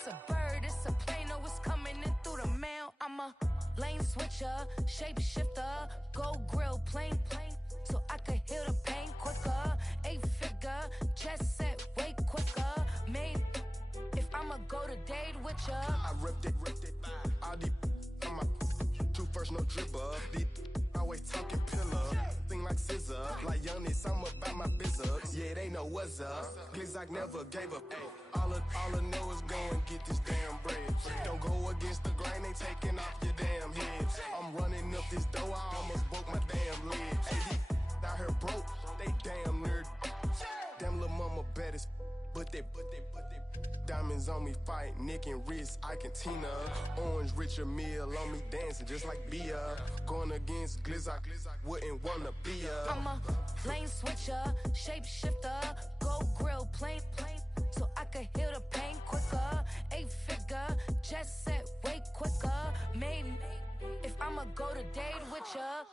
It's a bird, it's a plane, oh, it's coming in through the mail. I'm a lane switcher, shapeshifter, gold grill, plane, so I could heal the pain quicker. 8-figure, jet set, way quicker. Made if I'ma go to date with ya. I ripped it, all these on my two first, no dribble. These always talking pillar, thing like scissor. Like Youngest, I'm about my business. Yeah, they know what's up. Glizzock never gave up. All I know is go and get this damn bread. Don't go against the grain, they taking off your damn head. I'm running up this door, I almost broke my damn leg. Hey, out here broke, they damn nerd. Damn little mama bad as but they diamonds on me fight, Nick and wrist, Ike and Tina. Orange Richard Mill on me dancing just like Bia. Going against Glizzock, wouldn't wanna be a. I'm a lane switcher, shapeshifter, gold grill, plane, so I could heal the pain quicker. 8-figure, jet set, way quicker. Maybe if I'ma go to date with ya.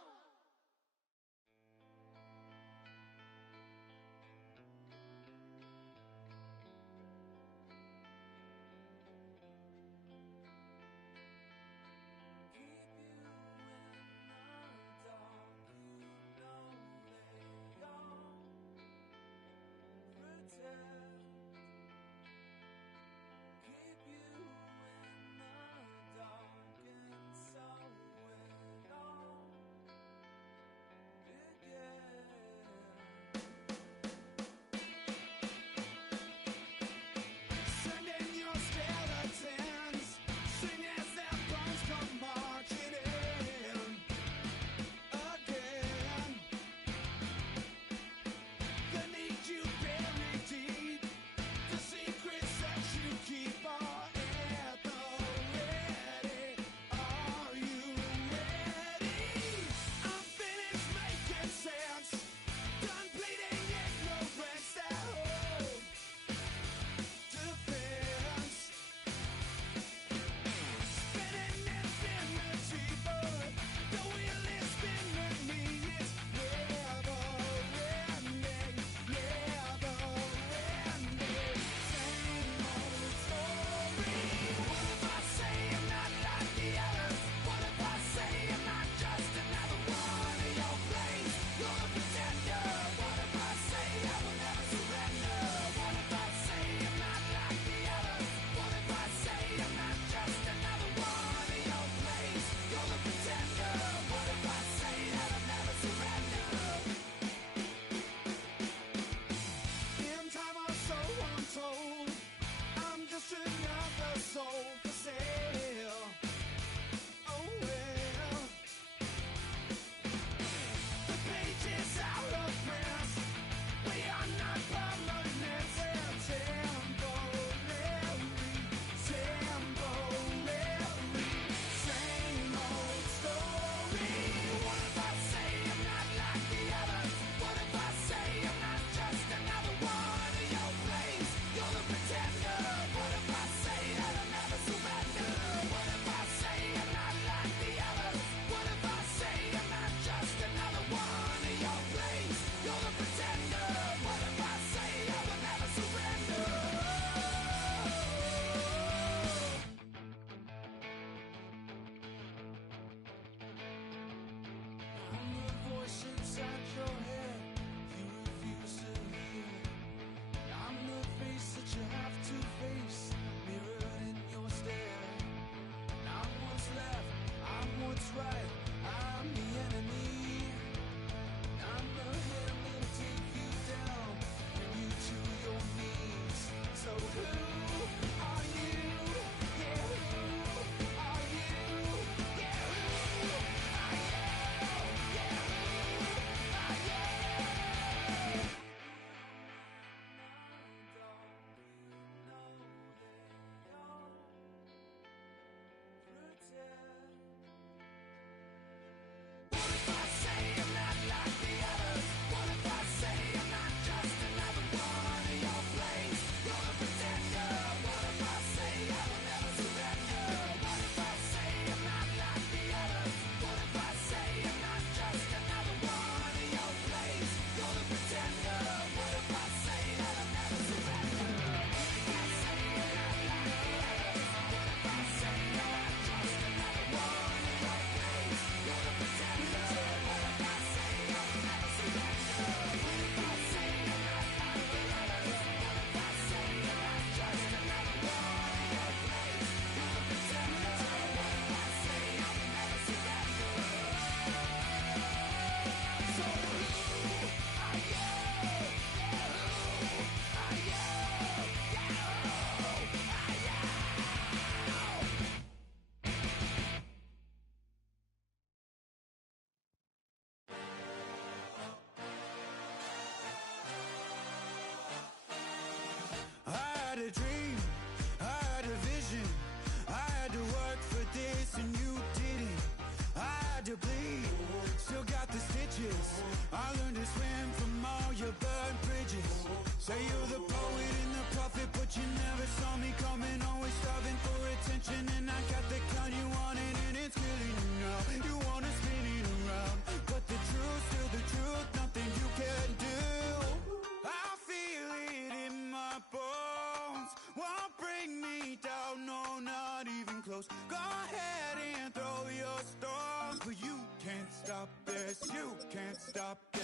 bring me down, no, not even close. Go ahead and throw your storm, but you can't stop this, you can't stop this.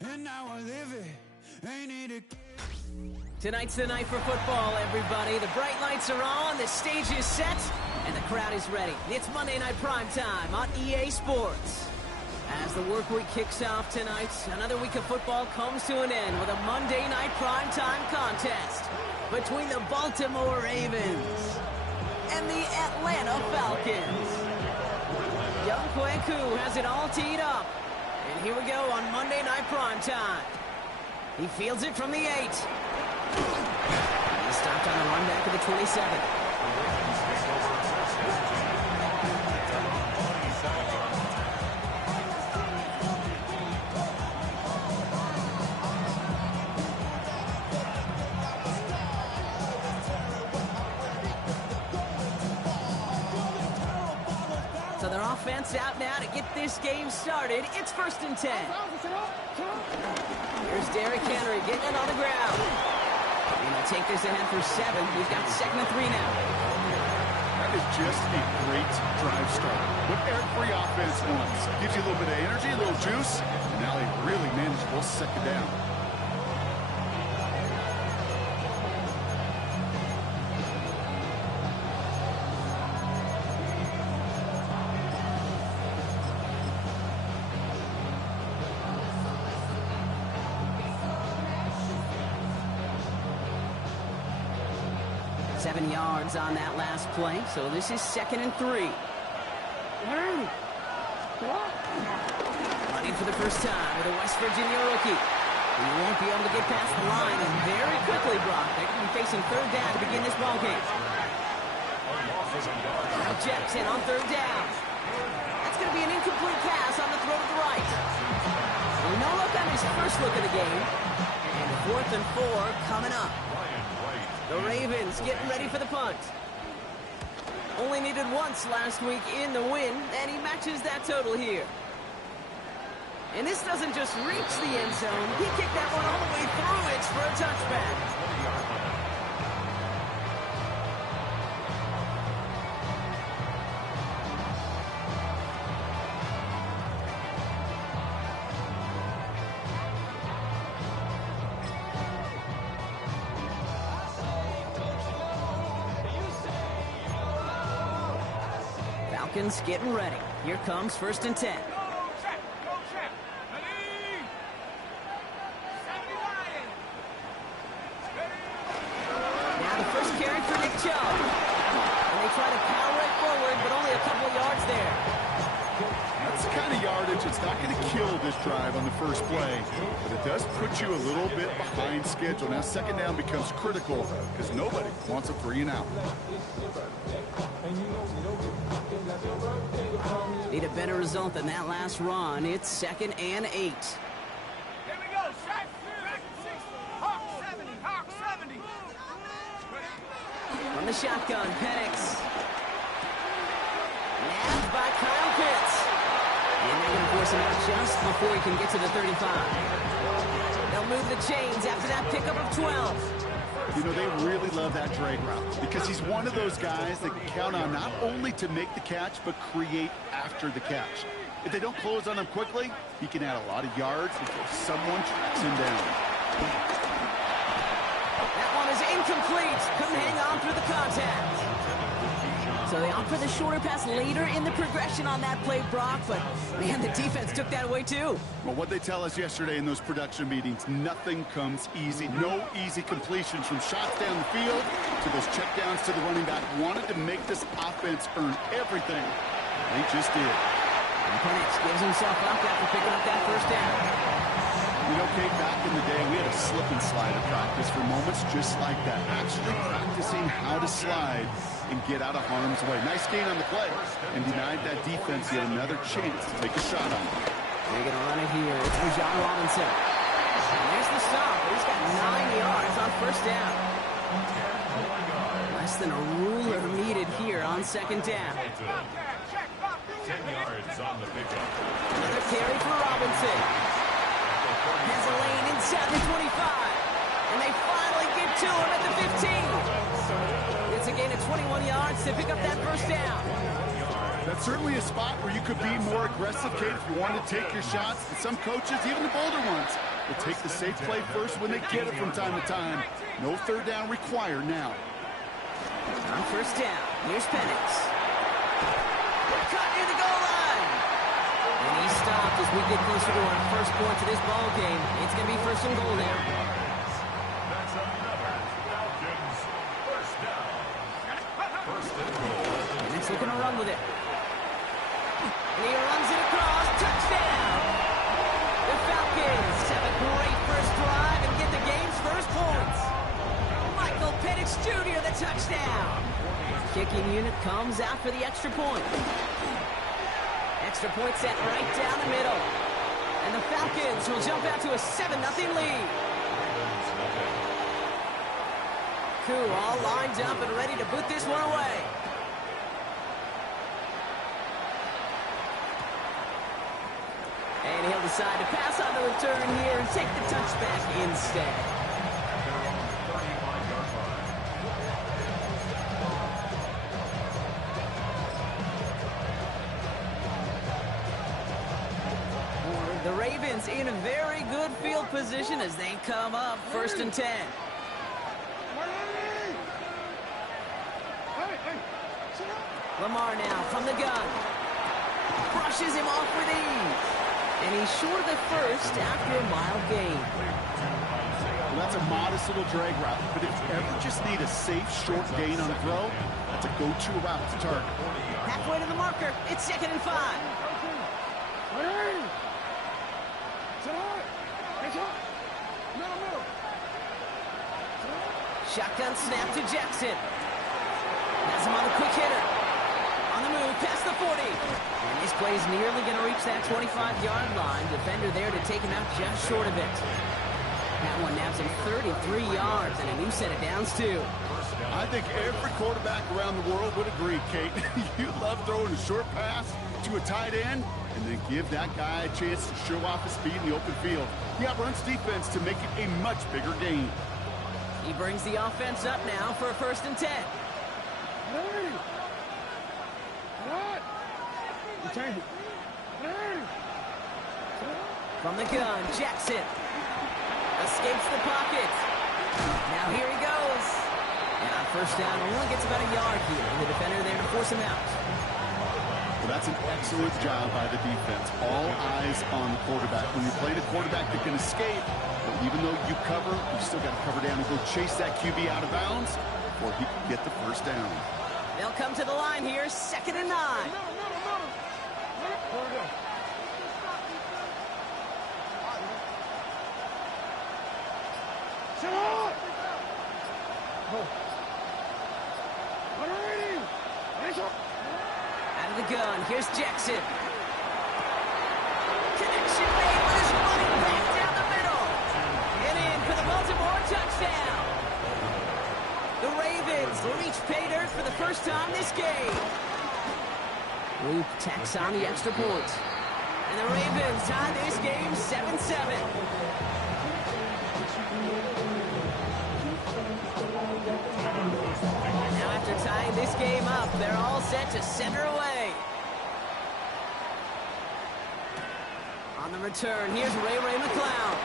And now I live it. Ain't it a Tonight's the night for football, everybody. The bright lights are on, the stage is set, and the crowd is ready. It's Monday Night Primetime on EA Sports. As the work week kicks off tonight, another week of football comes to an end with a Monday Night Primetime contest between the Baltimore Ravens and the Atlanta Falcons. Young Kweku has it all teed up. And here we go on Monday Night Primetime. He fields it from the 8. He stopped on the run back of the 27. So their offense out now to get this game started. It's 1st and 10. Here's Derrick Henry getting it on the ground. And he'll take this ahead for 7. He's got 2nd and 3 now. That is just a great drive start. What every offense wants. Gives you a little bit of energy, a little juice, and now they really manageable 2nd down. Seven yards on that last play, so this is 2nd and 3. Running for the first time with a West Virginia rookie. He won't be able to get past the line, and very quickly, Brock, they're going to be facing 3rd down to begin this ballgame. Now Jackson on 3rd down. That's going to be an incomplete pass on the throw to the right. No look on his first look of the game. And 4th and 4 coming up. The Ravens getting ready for the punt. Only needed once last week in the win, and he matches that total here. And this doesn't just reach the end zone. He kicked that one all the way through. It's for a touchback. Falcons getting ready. Here comes 1st and 10. Now the first carry for Nick Chubb. And they try to power it forward, but only a couple yards there. That's the kind of yardage that's not going to kill this drive on the first play, but it does put you a little bit behind schedule. Now 2nd down becomes critical because nobody wants a 3 and out. Need a better result than that last run. It's 2nd and 8. Here we go. Back 60. Hawk 70. Hawk 70. From the shotgun, Penix. Nabbed by Kyle Pitts. And they're going to force him out just before he can get to the 35. They'll move the chains after that pickup of 12. You know, they really love that drag route because he's one of those guys that can count on not only to make the catch, but create after the catch. If they don't close on him quickly, he can add a lot of yards before someone tracks him down. That one is incomplete. Couldn't hang on through the contact. So they opt for the shorter pass later in the progression on that play, Brock, but man, the defense took that away too. Well, what they tell us yesterday in those production meetings, nothing comes easy. No easy completions from shots down the field to those checkdowns to the running back. Wanted to make this offense earn everything. They just did. And Penix gives himself up after picking up that first down. You know, Kate, back in the day, we had a slip and slide at practice for moments just like that. Actually practicing how to slide and get out of harm's way. Nice gain on the play and denied that defense yet another chance to take a shot on him. They're going to run it here. It's Bijan Robinson. And there's the stop. He's got 9 yards on 1st down. Less than a ruler needed here on second down. 10 yards on the pickup. Another carry for Robinson. Has a lane inside the 25. And they finally get to him at the 15. It's a gain of 21 yards to pick up that first down. That's certainly a spot where you could be more aggressive, Kate, if you want to take your shots. And some coaches, even the bolder ones, will take the safe play first when they get it from time to time. No third down required now. On first down, here's Penix. Cut near the goal line. And he stopped as we get closer to our first point to this ball game. It's going to be first and goal now. That's another Falcons first down. First and goal. Penix looking to run with it. And he runs it across. Touchdown! The Falcons have a great first drive and get the game's first points. Michael Penix Jr. the touchdown. Kicking unit comes out for the extra point. Extra point set right down the middle. And the Falcons will jump out to a 7-0 lead. Koo all lined up and ready to boot this one away. And he'll decide to pass on the return here and take the touchback instead. The Ravens in a very good field position as they come up first and 10. Lamar now from the gun. Brushes him off with ease. And he's short of the first after a mild gain. Well, that's a modest little drag route, but if you ever just need a safe, short gain on a throw, that's a go-to route to target. Halfway to the marker, it's 2nd and 5. Shotgun snap to Jackson. Has him on a quick hitter. On the move, past the 40. And this play is nearly going to reach that 25-yard line. Defender there to take him out just short of it. That one naps him 33 yards and a new set of downs, too. I think every quarterback around the world would agree, Kate. You love throwing a short pass to a tight end and then give that guy a chance to show off his speed in the open field. Yeah, runs defense to make it a much bigger gain. He brings the offense up now for a 1st and 10. From the gun, Jackson escapes the pocket. Now here he goes. And on first down, only gets about a yard here. And the defender there to force him out. Well, that's an excellent job by the defense. All eyes on the quarterback. When you're playing a quarterback that can escape, well, even though you cover, you still got to cover down and go chase that QB out of bounds before he can get the first down. They'll come to the line here, 2nd and 9. Out of the gun, here's Jackson. Connection made with his running back down the middle. And in for the Baltimore touchdown. The Ravens reach pay dirt for the first time this game. Luke tacks on the extra point. And the Ravens tie this game 7-7. Now after tying this game up, they're all set to center away. On the return, here's Ray McCloud.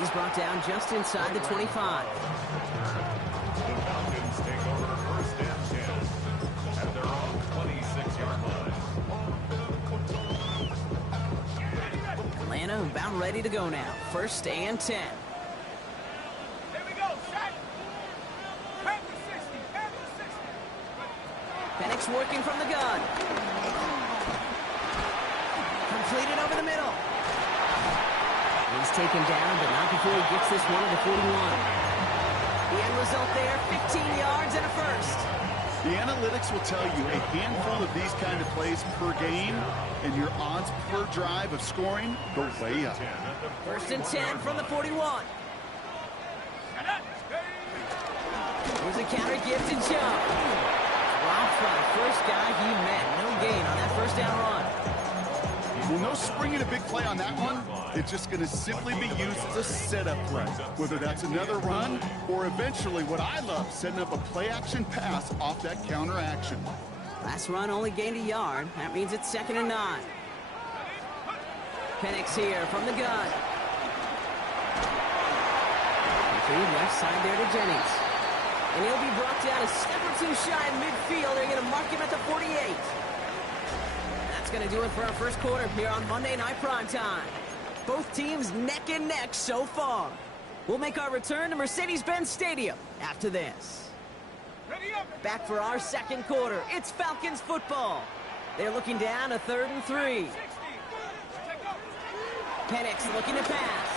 He's brought down just inside the 25. The Falcons take over first and 10 at their own 26-yard line. Atlanta about ready to go now. 1st and 10. Here we go, set. Back to 60, back to 60. Penix working from the gun. Completed over the middle. He's taken down, but not before he gets this one to the 41. The end result there, 15 yards and a first. The analytics will tell you a handful of these kind of plays per game, and your odds per drive of scoring go way up. 1st and 10 from the 41. a counter, gifted jump. Dropped by the first guy he met. No gain on that first down run. Well, no springing a big play on that one. It's just going to simply be used as a setup play, whether that's another run or eventually what I love, setting up a play-action pass off that counter action. Last run only gained a yard. That means it's 2nd and 9. Penix here from the gun. Left side there to Jennings. And he'll be brought down a step or two shy in midfield. They're going to mark him at the 48. That's going to do it for our first quarter here on Monday Night Primetime. Both teams neck and neck so far. We'll make our return to Mercedes-Benz Stadium after this. Back for our second quarter. It's Falcons football. They're looking down a 3rd and 3. Penix looking to pass.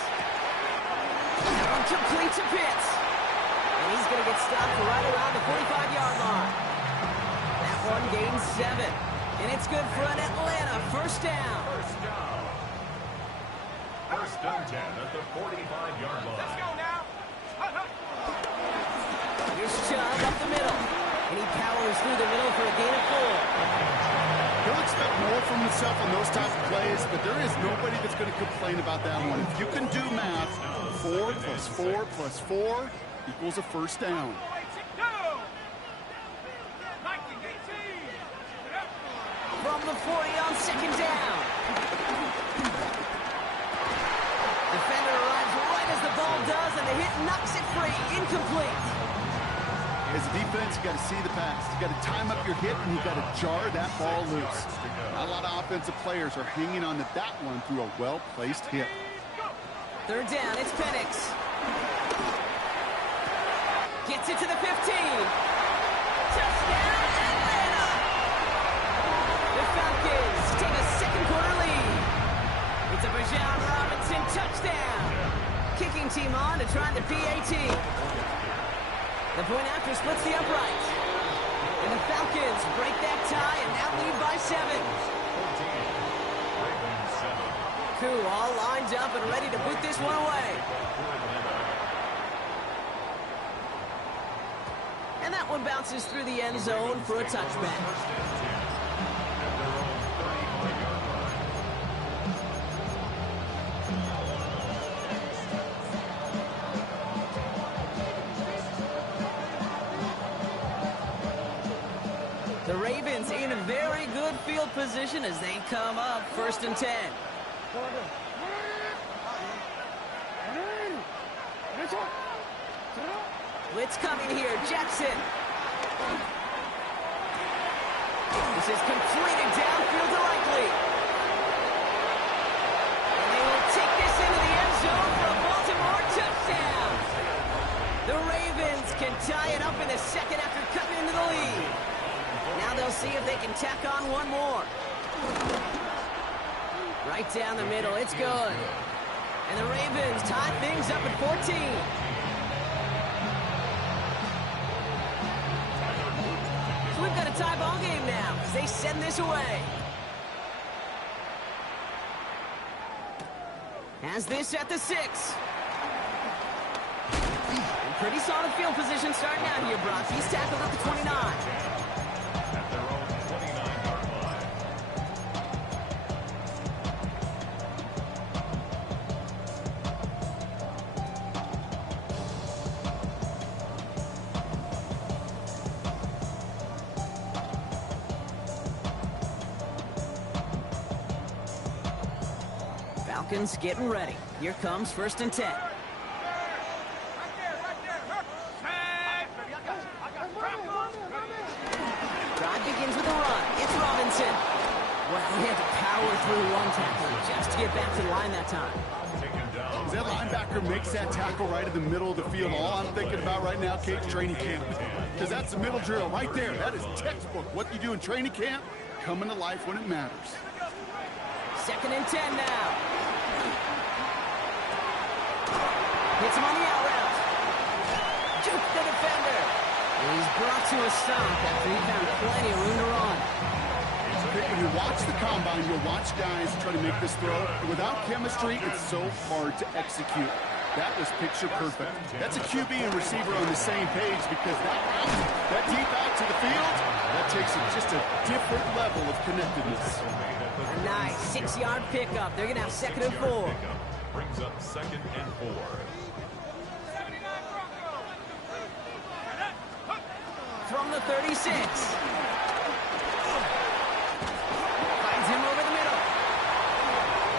Complete to Pitts. And he's going to get stopped right around the 45-yard line. That one gains 7. And it's good for an Atlanta first down. First and 10 at the 45-yard line. Let's go now. Here's Chubb up the middle. And he powers through the middle for a gain of 4. He'll expect more from himself on those types of plays, but there is nobody that's going to complain about that one. If you can do math, 4 plus 4 plus 4 equals a first down. From the 40 on 2nd down. Defender arrives right as the ball does, and the hit knocks it free. Incomplete. As a defense, you got to see the pass. You got to time up your hit, and you got to jar that ball loose. Not a lot of offensive players are hanging on to that one through a well-placed hit. 3rd down, it's Penix. Gets it to the 15. Touchdown, Atlanta! The Falcons take a second quarter lead. It's a Bijan Robinson touchdown. Kicking team on to try the PAT. The point after splits the uprights. And the Falcons break that tie and now lead by 7. Koo all lined up and ready to put this one away. And that one bounces through the end zone for a touchback. The Ravens in a very good field position as they come up 1st and 10. Blitz coming here, Jackson. This is completed downfield to Likely. And they will take this into the end zone for a Baltimore touchdown. The Ravens can tie it up in the second after cutting into the lead. Now they'll see if they can tack on one more. Right down the middle, it's good. And the Ravens tie things up at 14. So we've got a tie ball game now as they send this away. Has this at the 6. And pretty solid field position starting out here, Brock. He's tackled at the 29. At their own 29-yard line. Falcons getting ready. Here comes 1st and 10. Drive begins with a run. It's Robinson. Well, he had to power through one tackle just to get back to the line that time. As that linebacker makes that tackle right in the middle of the field, all I'm thinking about right now, Kate's training camp. Because that's the middle drill right there. That is textbook. What you do in training camp, coming to life when it matters. 2nd and 10 now. Hits him on the out route. Juke the defender. He's brought to a stop after he found plenty of room to run. When you watch the combine, you'll watch guys try to make this throw. Without chemistry, it's so hard to execute. That was picture perfect. That's a QB and receiver on the same page because that deep out to the field, that takes it just a different level of connectedness. A nice 6-yard pickup. They're going to have 2nd and 4. Brings up 2nd and 4. From the 36. Finds him over the middle.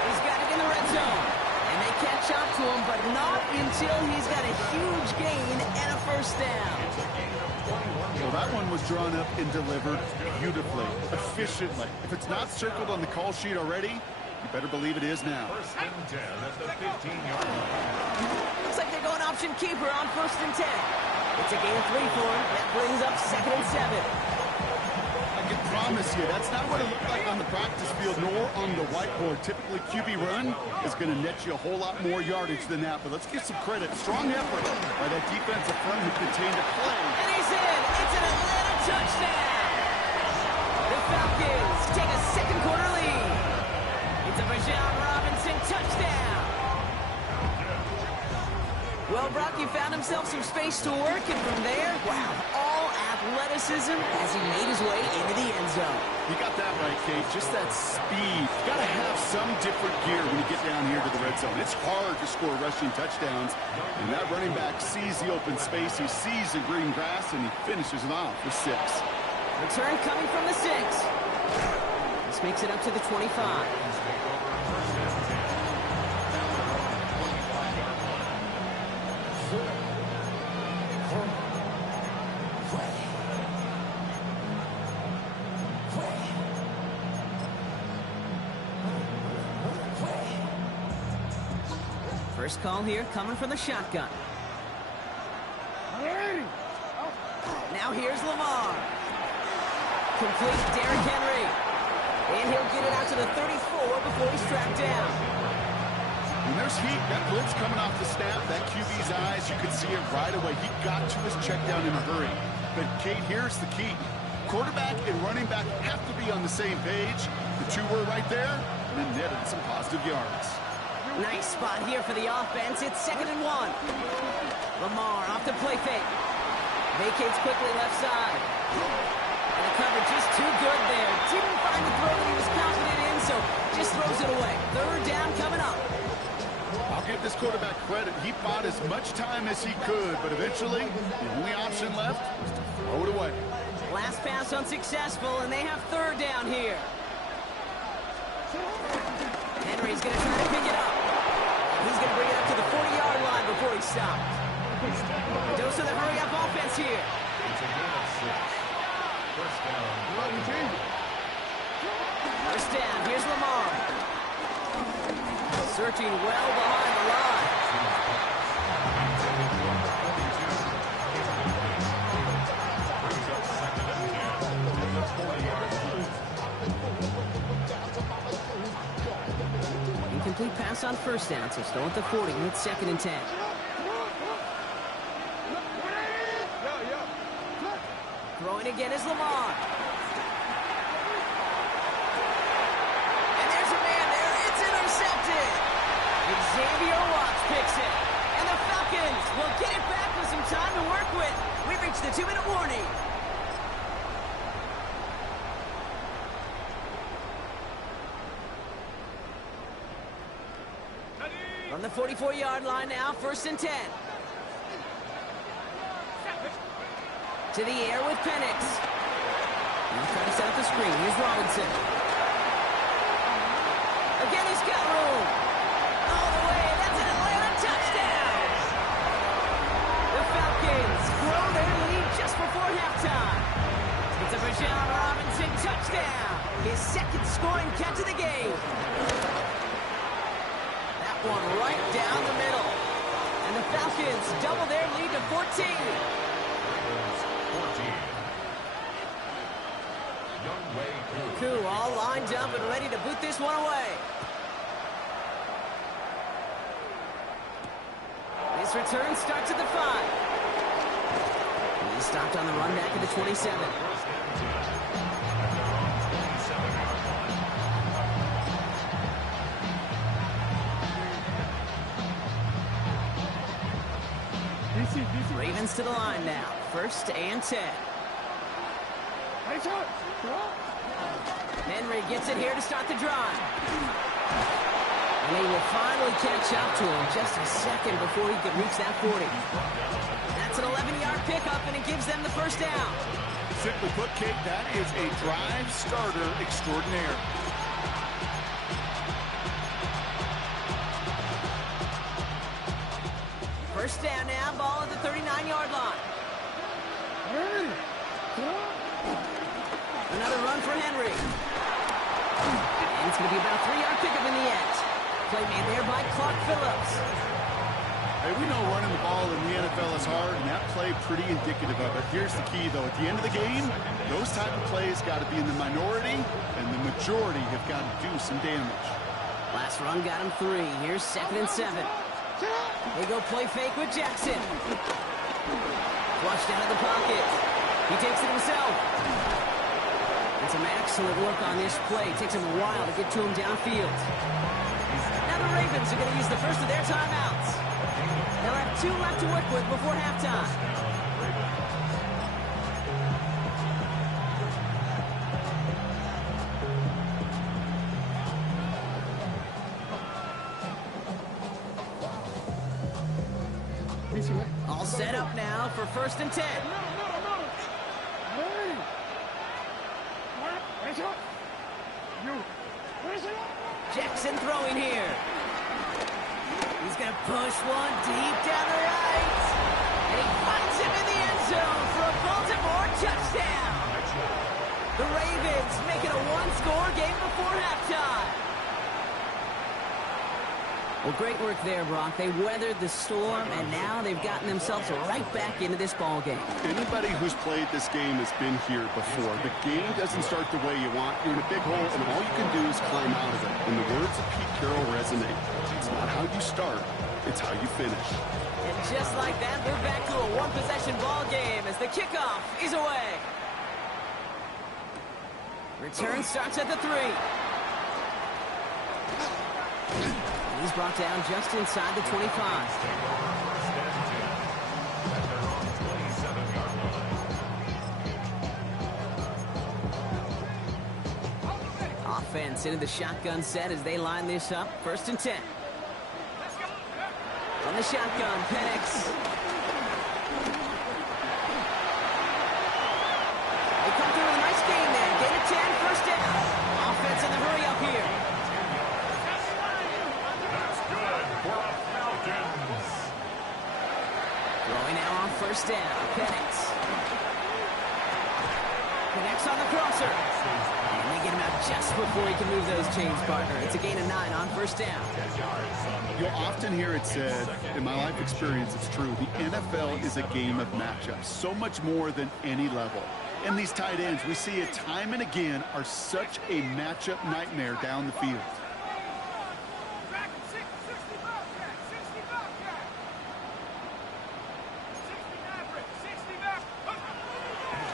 He's got it in the red zone. And they catch up to him, but not until he's got a huge gain and a 1st down. Well, that one was drawn up and delivered beautifully, efficiently. If it's not circled on the call sheet already, you better believe it is now. 1st and 10 at the 15-yard line. Looks like they're going option keeper on 1st and 10. It's a gain of 3 for him. That brings up 2nd and 7. I can promise you, that's not what it looked like on the practice field nor on the whiteboard. Typically, QB run is going to net you a whole lot more yardage than that. But let's give some credit. Strong effort by that defensive front who contained a play. And he's in. It's an Atlanta touchdown. The Falcons take a 2nd quarter lead. It's a Bijan Robinson touchdown. Well, Brock, he found himself some space to work, and from there, wow, all athleticism as he made his way into the end zone. You got that right, Kate. Just that speed. Got to have some different gear when you get down here to the red zone. It's hard to score rushing touchdowns, and that running back sees the open space, he sees the green grass, and he finishes it off with 6. Return coming from the 6. This makes it up to the 25. First call here coming from the shotgun. Now here's Lamar. Complete Derrick Henry. And he'll get it out to the 34 before he's tracked down. When there's heat, that blitz coming off the snap, that QB's eyes, you could see it right away. He got to his check down in a hurry. But, Kate, here's the key. Quarterback and running back have to be on the same page. The two were right there, and then netted some positive yards. Nice spot here for the offense. It's 2nd and 1. Lamar off the play fake. Vacates quickly left side. And the coverage just too good there. Didn't find the throw that he was confident in, so just throws it away. 3rd down coming up. I'll give this quarterback credit. He bought as much time as he could, but eventually, the only option left was to throw it away. Last pass unsuccessful, and they have 3rd down here. Henry's going to try to pick it up. He's going to bring it up to the 40-yard line before he stops. Dose of the hurry-up offense here. It's a gain of 6. 1st down. 1st down. Here's Lamar. Searching well behind the line. Brings up 2nd and 10 at the 40-yard line. Incomplete pass on 1st down, so still at the 40. It's 2nd and 10. Throwing again is Lamar. And there's a man there. It's intercepted. Xavier Watts picks it. And the Falcons will get it back with some time to work with. We've reached the 2-minute warning. From the 44-yard line now, 1st and 10. To the air with Penix. He's trying to set up the screen. Here's Robinson. Again, he's got room. All the way. That's an Atlanta touchdown. The Falcons grow their lead just before halftime. It's a Bijan Robinson touchdown. His 2nd scoring catch of the game. That one right down the middle. And the Falcons double their lead to 14. Koo all lined up and ready to boot this one away. This return starts at the 5. He's stopped on the run back at the 27. Ravens to the line now. 1st and 10. Henry gets it here to start the drive. And they will finally catch up to him just a second before he could reach that 40. That's an 11-yard pickup, and it gives them the first down. Simply put, Kate, that is a drive starter extraordinaire. First down now, ball at the 39-yard line. Another run for Henry. And it's going to be about a 3-yard pickup in the end. Play made there by Clark Phillips. Hey, we know running the ball in the NFL is hard, and that play pretty indicative of it. Here's the key, though. At the end of the game, those type of plays got to be in the minority, and the majority have got to do some damage. Last run got him 3. Here's 2nd and 7. They go play fake with Jackson. Flushed out of the pocket. He takes it himself. And some excellent work on this play. It takes him a while to get to him downfield. Now the Ravens are going to use the first of their timeouts. They'll have 2 left to work with before halftime. All set up now for 1st and 10. Jackson throwing here. He's going to push one deep down the right. And he finds him in the end zone for a Baltimore touchdown. The Ravens making a 1-score game before halftime. Well, great work there, Brock. They weathered the storm, and now they've gotten themselves right back into this ball game. Anybody who's played this game has been here before. The game doesn't start the way you want. You're in a big hole, and all you can do is climb out of it. And the words of Pete Carroll resonate. It's not how you start, it's how you finish. And just like that, we're back to a one-possession ball game as the kickoff is away. Return starts at the 3. He's brought down just inside the 25. Offense into the shotgun set as they line this up. 1st and 10. From the shotgun, Penix. They come through with a nice gain there. Gain of 10, 1st down. Offense in the hurry up here. Throwing now on 1st down. Penix. Penix on the crosser. And they get him out just before he can move those chains, partner. It's a gain of 9 on 1st down. You'll often hear it said, in my life experience, it's true, the NFL is a game of matchups, so much more than any level. And these tight ends, we see it time and again, are such a matchup nightmare down the field.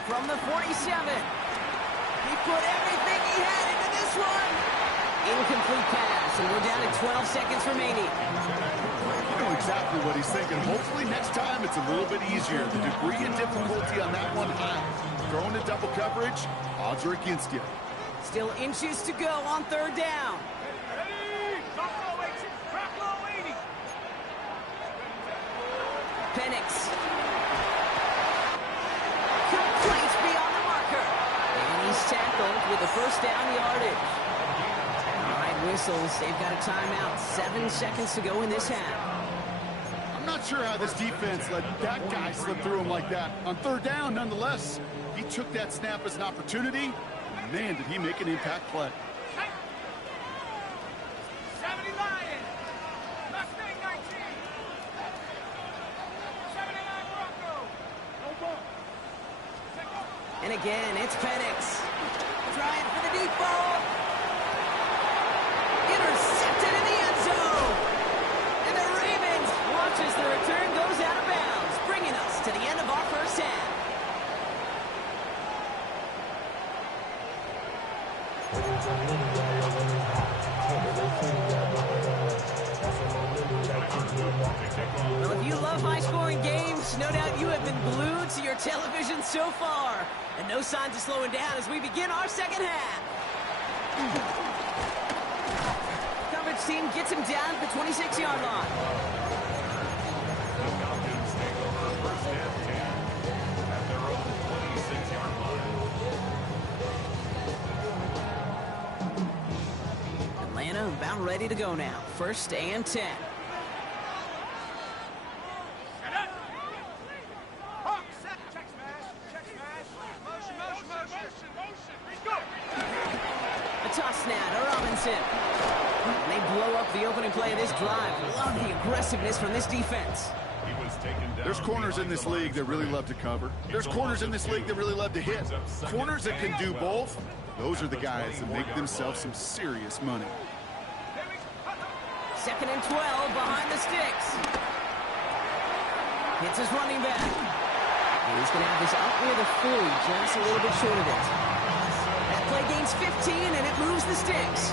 From the 47. He put everything he had into this one. Incomplete pass, and we're down to 12 seconds remaining. You know exactly what he's thinking. Hopefully next time it's a little bit easier. The degree of difficulty on that one high. Throwing to double coverage, odds are against you. Still inches to go on 3rd down. Penix. Complete beyond the marker. And he's tackled with the 1st down yardage. All right, whistles. They've got a timeout. 7 seconds to go in this half. I'm not sure how this defense let that guy slip through him like that. On 3rd down, nonetheless, he took that snap as an opportunity. Man, did he make an impact play. And again, it's Penix. Trying for the deep ball. Intercepted in the end zone. And the Ravens watch as the return goes out of bounds, bringing us to the end of our 1st half. Well, if you love high-scoring games, no doubt you have been glued to your television so far. And no signs of slowing down as we begin our second half. Coverage team gets him down at the 26-yard line. The Falcons take over first and 10 at their own 26-yard line. Atlanta about ready to go now. First and 10. A toss now to Robinson. And they blow up the opening play of this drive. Love the aggressiveness from this defense. He was taken down. There's corners in this league that really love to cover. There's corners in this league that really love to hit. Corners that can do both, those are the guys that make themselves some serious money. Second and 12 behind the sticks. Hits his running back. And he's going to have this up near the 40, just a little bit short of it. That play gains 15, and it moves the sticks.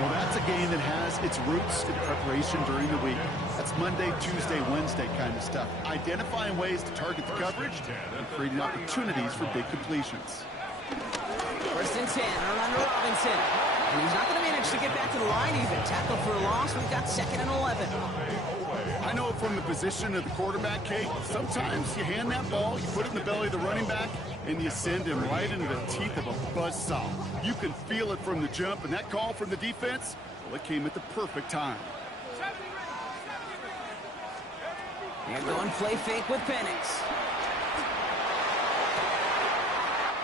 Well, that's a game that has its roots in preparation during the week. That's Monday, Tuesday, Wednesday kind of stuff. Identifying ways to target the coverage and creating opportunities for big completions. First and 10, around Robinson. And he's not going to manage to get back to the line even. Tackle for a loss. We've got second and 11. I know it from the position of the quarterback, Kate. Sometimes you hand that ball, you put it in the belly of the running back, and you send him right into the teeth of a buzzsaw. You can feel it from the jump, and that call from the defense, well, it came at the perfect time. They're going play fake with Penix.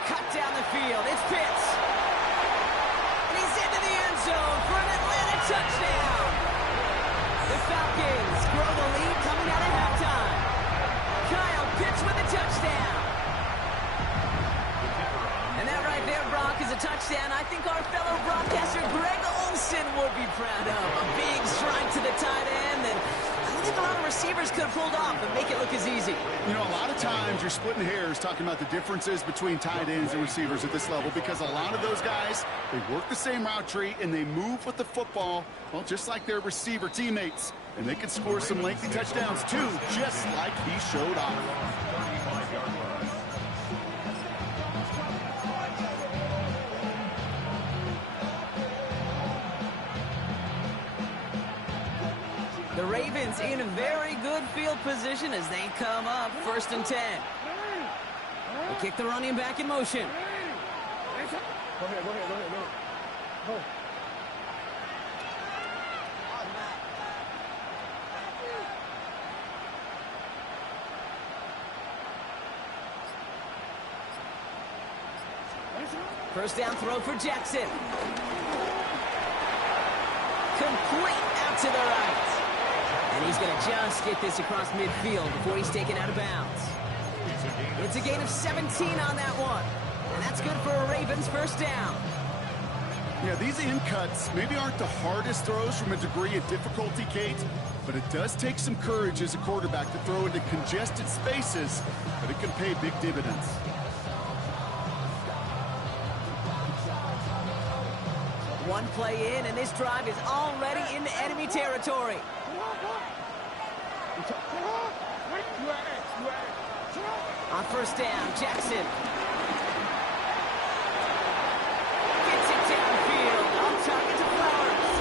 Cut down the field. It's Pitts. And he's into the end zone for an Atlanta touchdown. The Falcons grow the lead coming out of halftime. Kyle Pitts with a touchdown. And that right there, Brock, is a touchdown I think our fellow broadcaster Greg Olsen would be proud of. A big strike to the tight end, and I don't think a lot of receivers could have pulled off and make it look as easy. You know, a lot of times you're splitting hairs talking about the differences between tight ends and receivers at this level because a lot of those guys, they work the same route tree and they move with the football, well, just like their receiver teammates. And they can score some lengthy touchdowns, too, just like he showed off. 35-yard line. The Ravens in a very good field position as they come up first and 10. They kick the running back in motion. Go ahead. Go. First down throw for Jackson. Complete out to the right. And he's going to just get this across midfield before he's taken out of bounds. It's a gain of 17 on that one. And that's good for a Ravens first down. Yeah, these in cuts maybe aren't the hardest throws from a degree of difficulty, Kate, but it does take some courage as a quarterback to throw into congested spaces, but it can pay big dividends. One play in, and this drive is already into enemy territory. On first down, Jackson gets it downfield, on target to Flowers.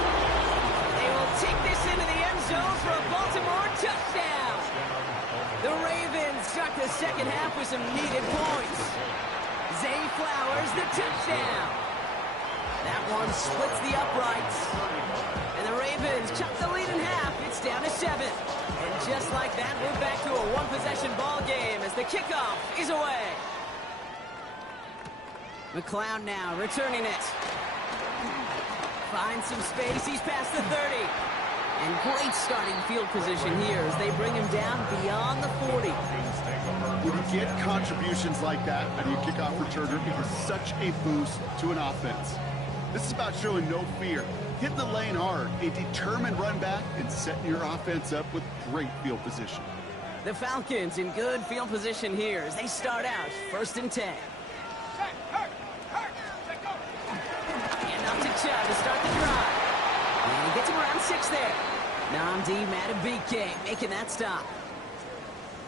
They will take this into the end zone for a Baltimore touchdown. The Ravens start the second half with some needed points. Zay Flowers, the touchdown. That one splits the uprights. And the Ravens chop the lead in half. It's down to 7. And just like that, we're back to a one-possession ball game as the kickoff is away. McLeod now returning it. Finds some space. He's past the 30. And great starting field position here as they bring him down beyond the 40. When you get contributions like that out of your kickoff returner, it is such a boost to an offense. This is about showing no fear, hitting the lane hard, a determined run back, and setting your offense up with great field position. The Falcons in good field position here as they start out first and 10. And off to Chubb to start the drive. And he gets him around 6 there. Nnamdi Madubuike making that stop.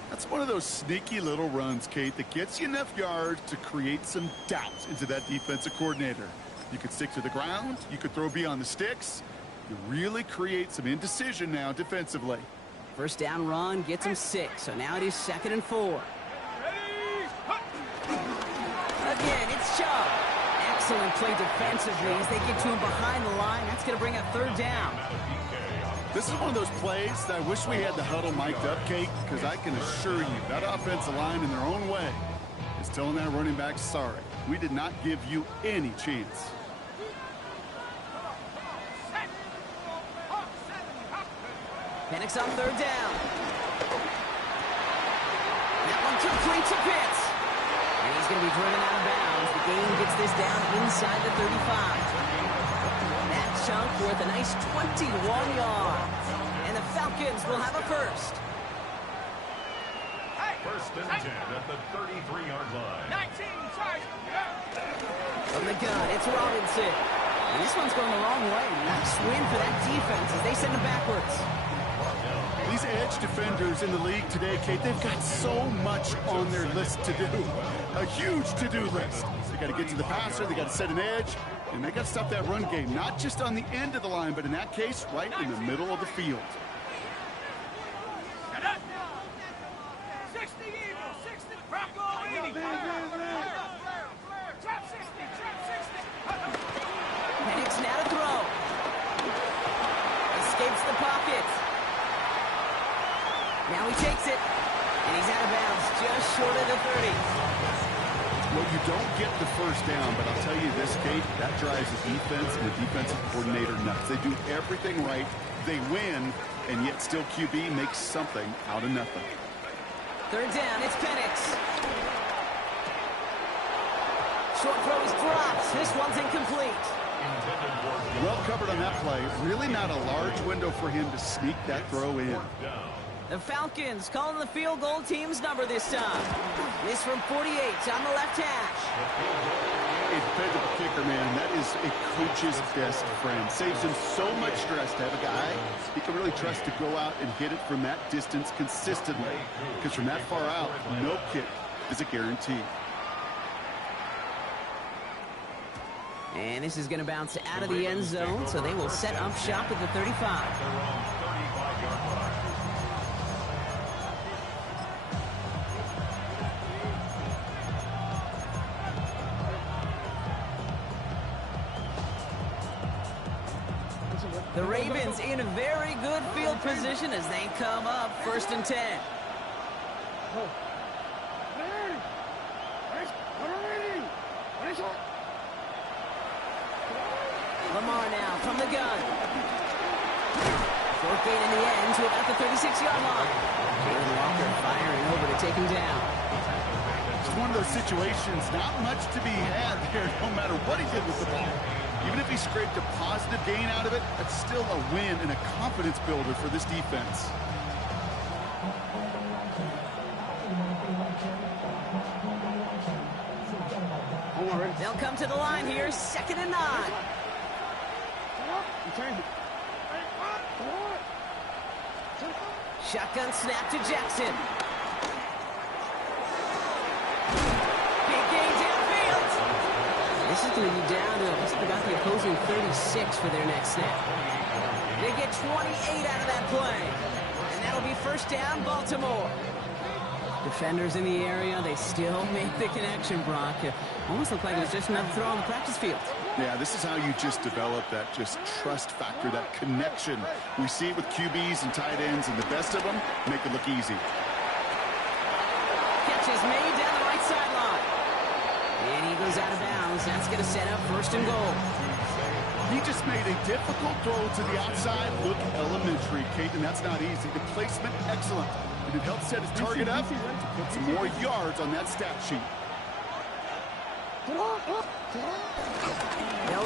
That's one of those sneaky little runs, Kate, that gets you enough yards to create some doubt into that defensive coordinator. You could stick to the ground. You could throw beyond the sticks. You really create some indecision now defensively. First down run gets him 6, so now it is 2nd and 4. Again, it's Chubb. Excellent play defensively as they get to him behind the line. That's going to bring up 3rd down. This is one of those plays that I wish we had the huddle mic'd up, Kate, because I can assure you that offensive line in their own way is telling that running back, sorry, we did not give you any chance. Penix on 3rd down. That one complete to Pitts. And he's going to be driven out of bounds. The game gets this down inside the 35. That chunk worth a nice 21 yards. And the Falcons will have a first. First and 10 at the 33-yard line. From the gun, it's Robinson. And this one's going the wrong way. Nice win for that defense as they send it backwards. These edge defenders in the league today, Kate, they've got so much on their list to do. A huge to-do list. They got to get to the passer, they got to set an edge, and they got to stop that run game, not just on the end of the line, but in that case, right in the middle of the field. 60 Eagles, 60 Bronco 80. Trap 60, trap 60. Penix now to throw. Escapes the pocket. Now he takes it, and he's out of bounds, just short of the 30. Well, you don't get the first down, but I'll tell you this, Kate, that drives the defense and the defensive coordinator nuts. They do everything right, they win, and yet still QB makes something out of nothing. 3rd down, it's Penix. Short throw is dropped. This one's incomplete. Well covered on that play. Really not a large window for him to sneak that throw in. The Falcons calling the field goal team's number this time. This from 48 on the left hash. A dependable kicker, man. That is a coach's best friend. Saves him so much stress to have a guy he can really trust to go out and hit it from that distance consistently. Because from that far out, no kick is a guarantee. And this is going to bounce out of the end zone, so they will set up shop at the 35. The Ravens in a very good field position as they come up 1st and 10. Lamar now from the gun. 4th gain in the end to about the 36-yard line. Jalen Walker firing over to take him down. It's one of those situations, not much to be had there, no matter what he did with the ball. Even if he scraped a positive gain out of it, that's still a win and a confidence builder for this defense. They'll come to the line here, 2nd and 9. Shotgun snap to Jackson. Big gain downfield. This is going to be down to just about the opposing 36 for their next snap. They get 28 out of that play. And that'll be 1st down, Baltimore. Defenders in the area, they still make the connection, Brock. It almost looked like it was just another throw on the practice field. Yeah, this is how you just develop that just trust factor, that connection. We see it with QBs and tight ends, and the best of them make it look easy. Catch is made down the right sideline. And he goes out of bounds. That's going to set up 1st and goal. He just made a difficult throw to the outside look elementary, Kate, and that's not easy. The placement, excellent. And it helped set his target up to put some more yards on that stat sheet. They'll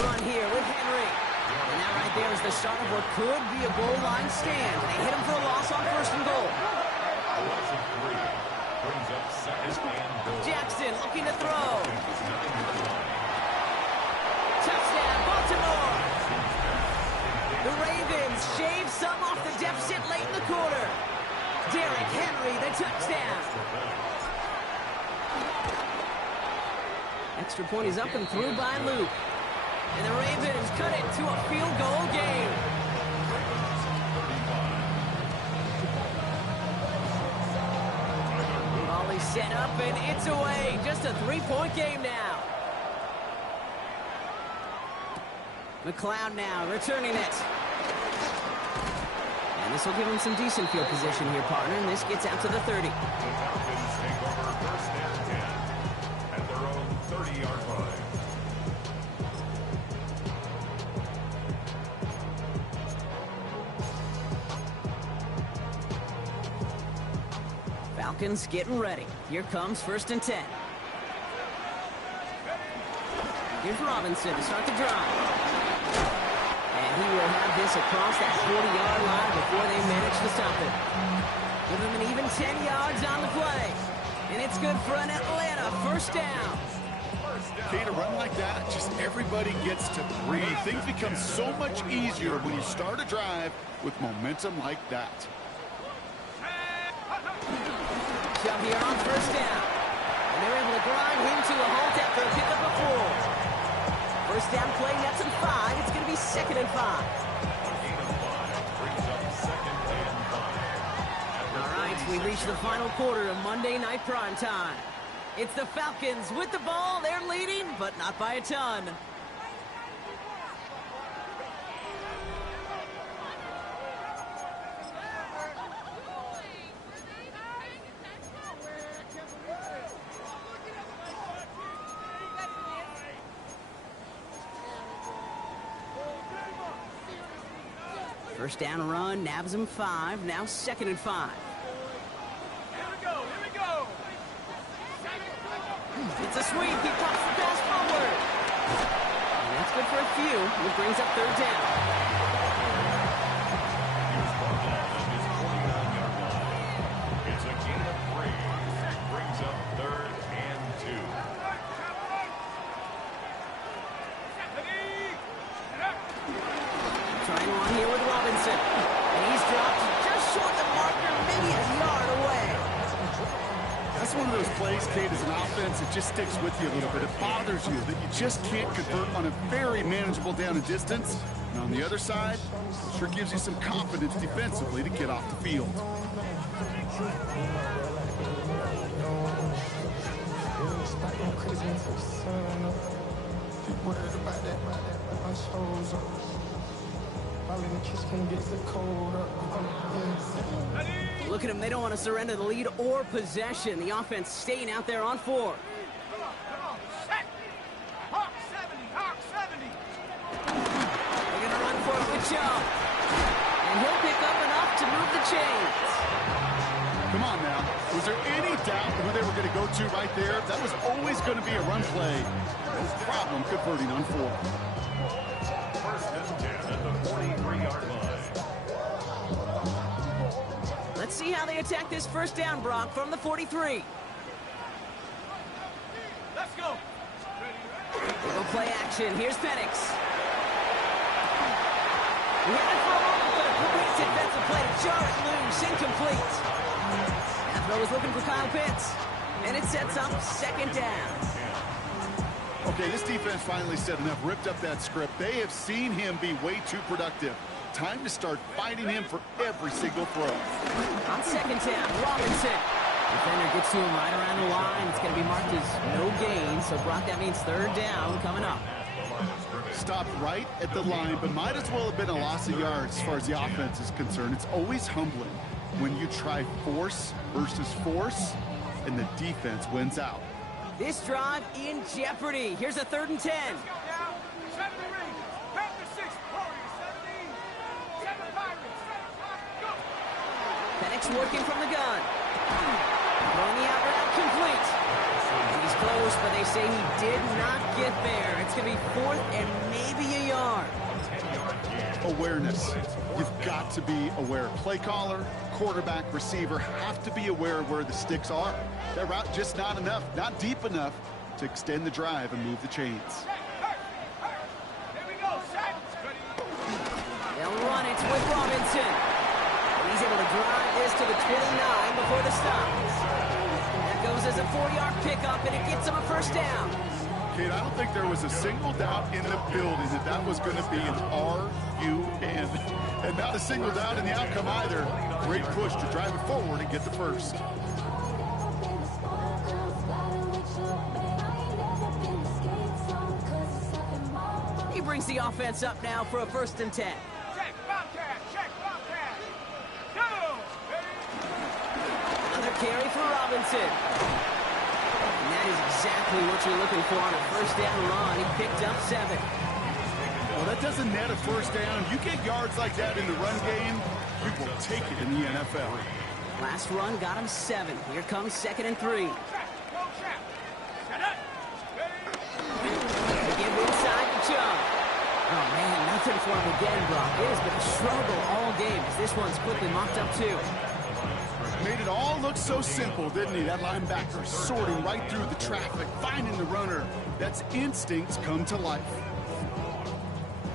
run here with Henry. And that right there is the start of what could be a goal line stand. They hit him for a loss on 1st and goal. Jackson looking to throw. Touchdown, Baltimore. The Ravens shave some off the depth Extra point is up and through by Luke. And the Ravens cut it to a field goal game. Volley set up and it's away. Just a 3-point game now. McLeod now returning it. And this will give him some decent field position here, partner. And this gets out to the 30. The Falcons take over first and 10 at their own 30-yard line. Falcons getting ready. Here comes first and 10. Here's Robinson to start the drive. And he will have this across that 40-yard line before they manage to stop it. Give him an even 10 yards on the play. And it's good for an Atlanta first down. Okay, to run like that, just everybody gets to breathe. Things become so much easier when you start a drive with momentum like that. Shove here on first down. And they're able to grind him to a halt after a pickup of 4. First down play, nets and 5. It's going to be 2nd and 5. All right, we reach the final quarter of Monday Night Primetime. It's the Falcons with the ball. They're leading, but not by a ton. First down run, nabs him 5. Now 2nd and 5. Here we go, here we go. It's a sweep. He pops the pass forward. And that's good for a few. It brings up 3rd down. Here's Barnett on his 49-yard line. It's a gain of 3. Brings up 3rd and 2. Trying on here with Robinson. And he's dropped just short the marker, maybe a yard away. That's one of those plays, Kate, as an offense, it just sticks with you a little bit. It bothers you that you just can't convert on a very manageable down and distance. And on the other side, it sure gives you some confidence defensively to get off the field. Look at them. They don't want to surrender the lead or possession. The offense staying out there on 4. Come on, set. Hawk 70, Hawk 70. They're going to run for it with Joe. And he'll pick up enough to move the chains. Come on now. Was there any doubt who they were going to go to right there? That was always going to be a run play. No problem converting on 4. First and 10 at the 43-yard line. Let's see how they attack this first down, Brock, from the 43. Let's go. They go play action. Here's Penix. He had it for a moment, but a great defensive play to jar it loose. Incomplete. That throw was looking for Kyle Pitts. And it sets up 2nd down. Okay, this defense finally said enough, ripped up that script. They have seen him be way too productive. Time to start fighting him for every single throw. On 2nd down, Robinson. Defender gets to him right around the line. It's going to be marked as no gain. So, Brock, that means 3rd down coming up. Stopped right at the line, but might as well have been a loss of yards as far as the offense is concerned. It's always humbling when you try force versus force, and the defense wins out. This drive in jeopardy. Here's a 3rd and 10. Let's go now. 7 rings. Panther 6, Warriors 17. 7 Pirates. Go. Penix working from the gun. Throwing the out route complete. He's close, but they say he did not get there. It's going to be 4th and maybe a yard. Awareness. You've got to be aware. Play caller, quarterback, receiver have to be aware of where the sticks are. That route just not enough, not deep enough to extend the drive and move the chains. Here we go, set. They'll run it with Robinson. And he's able to drive this to the 29 before the stop. That goes as a 4-yard pickup, and it gets him a first down. Kate, I don't think there was a single doubt in the building that that was going to be an R-U-N. And not a single doubt in the outcome either. Great push to drive it forward and get the first. He brings the offense up now for a 1st and 10. Check, Bobcat, check, Bobcat. Go! Another carry for Robinson. And that is exactly what you're looking for on a 1st down run. He picked up 7. Well, that doesn't net a 1st down. You get yards like that in the run game, you will take it in the NFL. Last run got him 7. Here comes 2nd and 3. Check, go check. Set up. They give inside to Chubb. Oh, man, nothing for him again, Brock. It has been a struggle all game as this one's quickly mocked up too. Made it all look so simple, didn't he? That linebacker sorting right through the traffic, finding the runner. That's instincts come to life.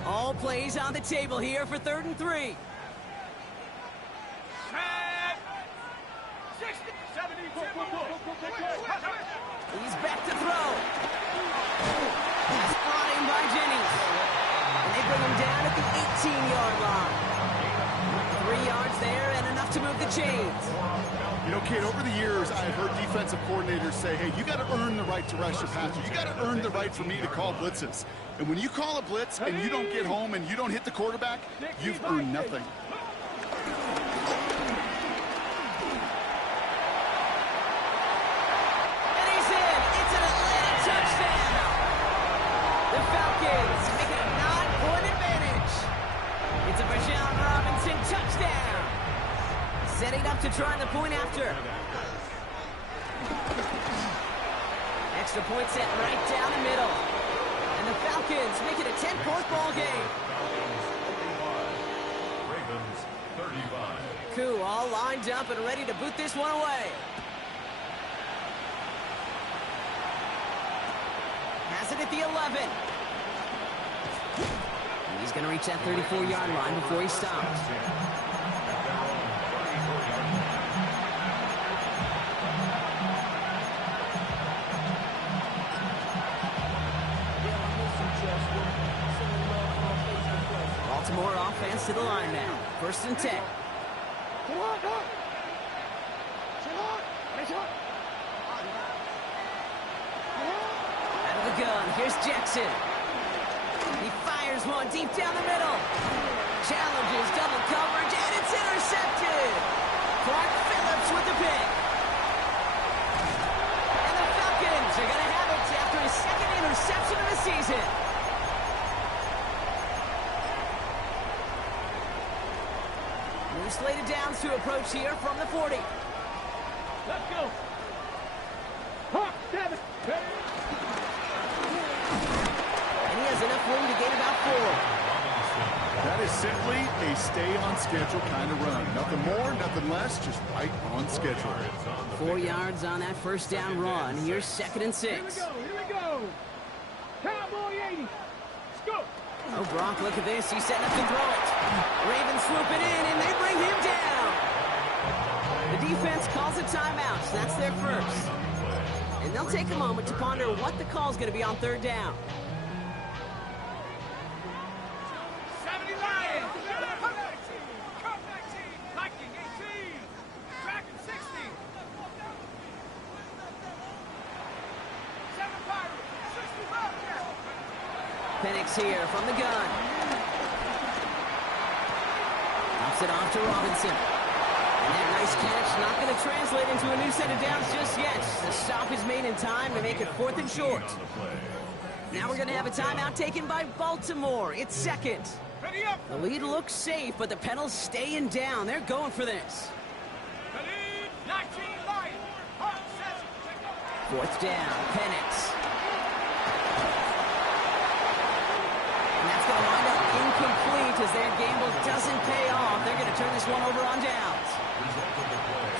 All plays on the table here for 3rd and 3. Set. 60, 70, He's back to throw. That's brought in by Jennings. And they bring him down at the 18-yard line. 3 yards there and enough to move the chains. You know, Kate, over the years, I've heard defensive coordinators say, hey, you got to earn the right to rush your passer. You got to earn the right for me to call blitzes. And when you call a blitz and you don't get home and you don't hit the quarterback, you've earned nothing. And he's in. It's an Atlanta touchdown. The Falcons make it a 9-point advantage. It's a Bijan Robinson touchdown. Setting up to try the point after. Extra point set right down the middle. And the Falcons make it a 10-point ball game. Ravens 35. Koo all lined up and ready to boot this one away. Has it at the 11. He's going to reach that 34-yard line before he stops. Baltimore offense to the line now. 1st and 10. Out of the gun, here's Jackson. He fires one deep down the middle. Challenges double coverage, and it's intercepted. Clark Phillips with the pick. And the Falcons are going to have it after his 2nd interception of the season. New slated downs to approach here from the 40. Let's go. Hawk, 7. And he has enough room to gain about 4. That is simply a stay on schedule kind of run. Nothing more, nothing less, just right on schedule. 4 yards on that 1st down run. Here's 2nd and 6. Here we go. Cowboy 80. Let's go. Oh, Brock, look at this. He's setting up to throw it. Ravens swoop it in, and they bring him down. The defense calls a timeout. So that's their first. And they'll take a moment to ponder what the call is going to be on 3rd down. 70 Lions. Cup 19. Viking 18. Dragon 60. 7 Pirates. 65. Penix here from the gun. Drops it off to Robinson. And that nice catch not going to translate into a new set of downs just yet. The stop is made in time to make it 4th and short. Now we're going to have a timeout taken by Baltimore. It's 2nd. Ready up. The lead looks safe, but the Penals staying down. They're going for this. Ready. 19 Lions. Hawk 7. 4th down, Penix. And that's going to wind up incomplete as their gamble doesn't pay off. They're going to turn this one over on downs.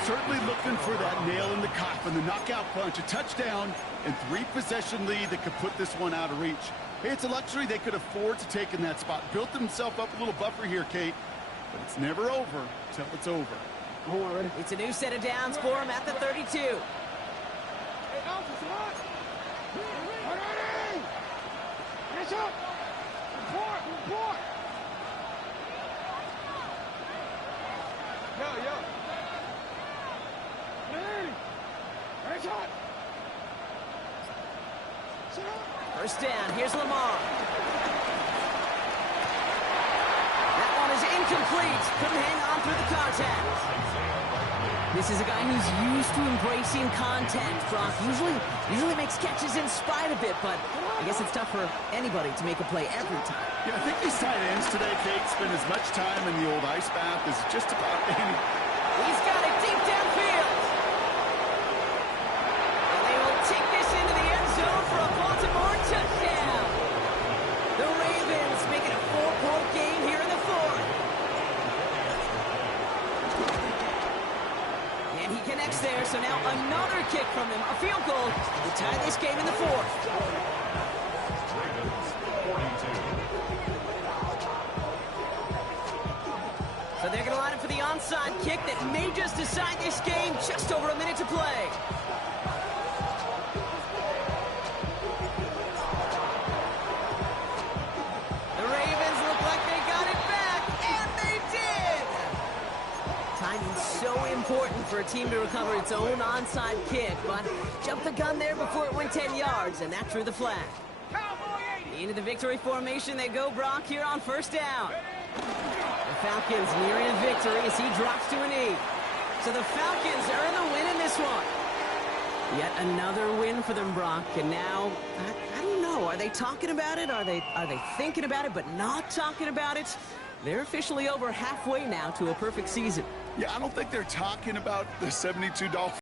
Certainly looking for that nail in the coffin, the knockout punch, a touchdown, and 3-possession lead that could put this one out of reach. Hey, it's a luxury they could afford to take in that spot. Built themselves up a little buffer here, Kate, but it's never over till it's over. It's a new set of downs for him at the 32. First down, here's Lamar. That one is incomplete. Couldn't hang on through the contact. This is a guy who's used to embracing contact, Brock. Usually makes catches in spite of it, but I guess it's tough for anybody to make a play every time. Yeah, I think these tight ends today, Kate, spend as much time in the old ice bath as just about any. He's got it deep downfield. And they will take this into the end zone for a Baltimore touchdown. The Ravens making a 4-point game here in the fourth. And he connects there, so now another kick from them. A field goal to tie this game in the fourth. So they're going to line up for the onside kick that may just decide this game. Just over a minute to play. The Ravens look like they got it back, and they did! Timing's so important for a team to recover its own onside kick, but jumped the gun there before it went 10 yards, and that drew the flag. Into the victory formation they go, Brock, here on first down. The Falcons nearing a victory as he drops to a knee. So the Falcons earn the win in this one. Yet another win for them, Brock. And now, I don't know, are they talking about it? Are they thinking about it but not talking about it? They're officially over halfway now to a perfect season. Yeah, I don't think they're talking about the 72 Dolphins.